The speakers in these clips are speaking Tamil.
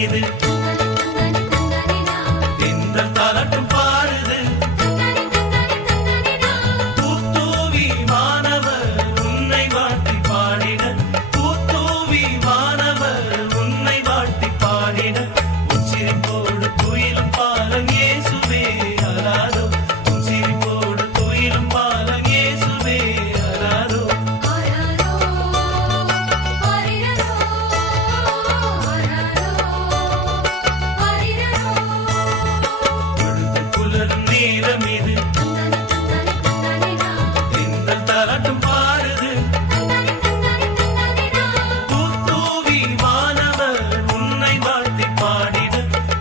இது தென்றல் தாலாட்டும் பாடுது பூத்தூவி வானவர் உன்னை வாழ்த்தி பாடிட பூத்தூவி வானவர் உன்னை வாழ்த்தி பாடிட உச்சிரிப்போடு துயிலும் பாலன் இயேசுவே அலாரோ உச்சிரிப்போடு துயிலும் பாலன் இயேசுவே அலாரோ நேரம் இது தென்றல் தாலாட்டும் பாடுது பூத்தூவி வானவர் உன்னை வாழ்த்தி பாடிட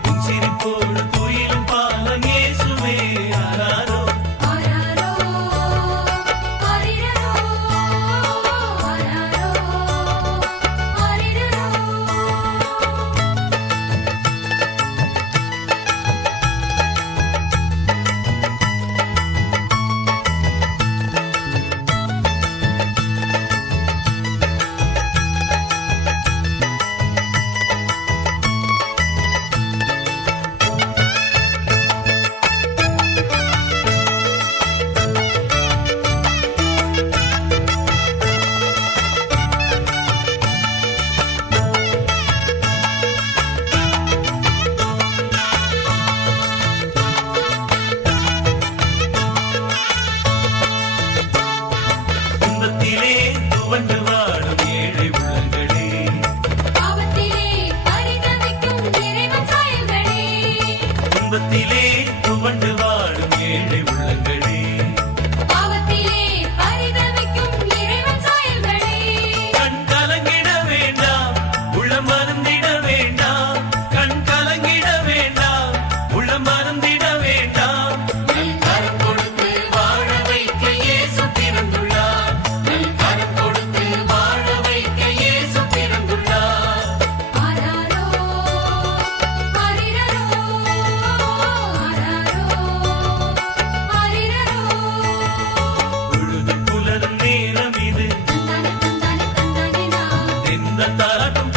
உன் சிரிப்போடு துயிலும் பாலன் இயேசுவே அலாரோ துன்பத்திலே துவண்டு வாடும் ஏழை உள்ளங்களே துன்பத்திலே துவண்டு வாடும் ஏழை உள்ளங்களே கண் கலங்கிட வேண்டாம் உள்ளம் மருந்திட வேண்டாம் கண் கலங்கிட வேண்டாம் உள்ளம் மருந்திட வேண்டாம் கரம் கொடுத்து வாழ வைக்க இயேசு பிறந்துள்ளார் கரம் கொடுத்து வாழ வைக்க இயேசு பிறந்துள்ளார் பொழுது புலரும் நேரம் இது தென்றல் தாலாட்டும்